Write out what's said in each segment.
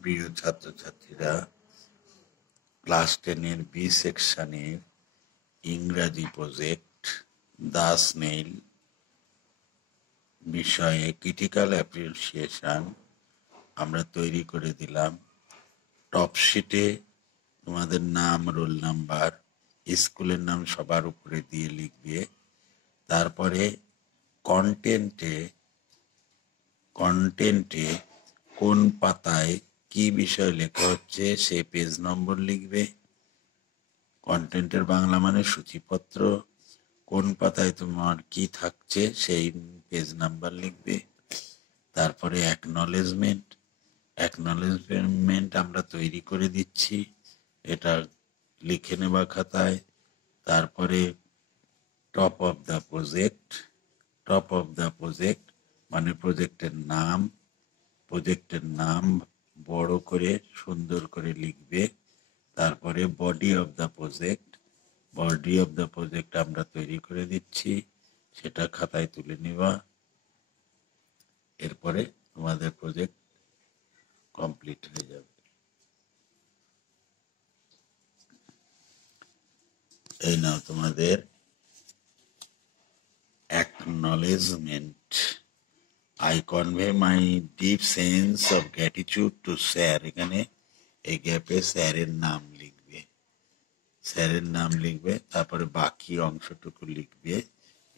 প্রিয় ছাত্রছাত্রীরা, class 10-এর B সেকশনের ইংরাজি প্রজেক্ট দ্য স্নেইল বিষয়ে ক্রিটিক্যাল অ্যাপ্রিসিয়েশন আমরা তৈরি করে দিলাম। টপ শিটে তোমাদের নাম, রোল নাম্বার, স্কুলের নাম সবার উপরে দিয়ে লিখবে। তারপরে কন্টেন্টে কোন পাতায় কি বিষয় লেখা হচ্ছে সেই পেজ নম্বর লিখবে। কন্টেন্টের বাংলা মানে সূচিপত্র। কোন পাতায় তোমার কি থাকছে সেই পেজ নাম্বার লিখবে। তারপরে অ্যাকনলেজমেন্ট আমরা তৈরি করে দিচ্ছি, এটা লিখে নেবা খাতায়। তারপরে টপ অফ দ্য প্রজেক্ট মানে প্রজেক্টের নাম বড় করে সুন্দর করে লিখবে। তারপরে বডি অফ দ্য প্রজেক্ট আমরা তৈরি করে দিচ্ছি, সেটা খাতায় তুলে নিবা। এরপরে তোমাদের প্রজেক্ট কমপ্লিট হয়ে যাবে। এই নাও তোমাদের acknowledgement. I convey my deep sense of gratitude to sir. এখানে এই গ্যাপে স্যারের নাম লিখবে। তারপরে বাকি অংশটুকু লিখবে।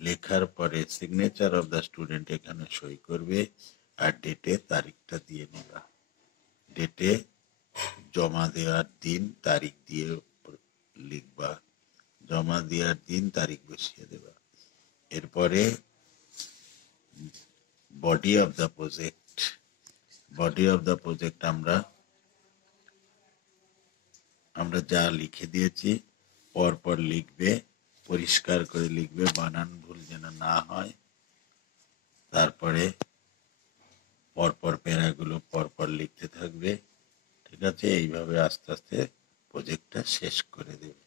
লেখার পরে সিগনেচার অফ দ্য স্টুডেন্ট এখানে সই করবে, আর ডেটে তারিখটা দিয়ে নেবা। ডেটে জমা দেওয়ার দিন তারিখ দিয়ে লিখবা, জমা দেওয়ার দিন তারিখ বসিয়ে দেবা। এরপরে বডি অফ দ্য প্রজেক্ট আমরা যা লিখে দিয়েছি পরপর লিখবে, পরিষ্কার করে লিখবে, বানান ভুল যেন না হয়। তারপরে পরপর প্যারাগুলো পরপর লিখতে থাকবে। ঠিক আছে, এইভাবে আস্তে আস্তে প্রজেক্টটা শেষ করে দেবে।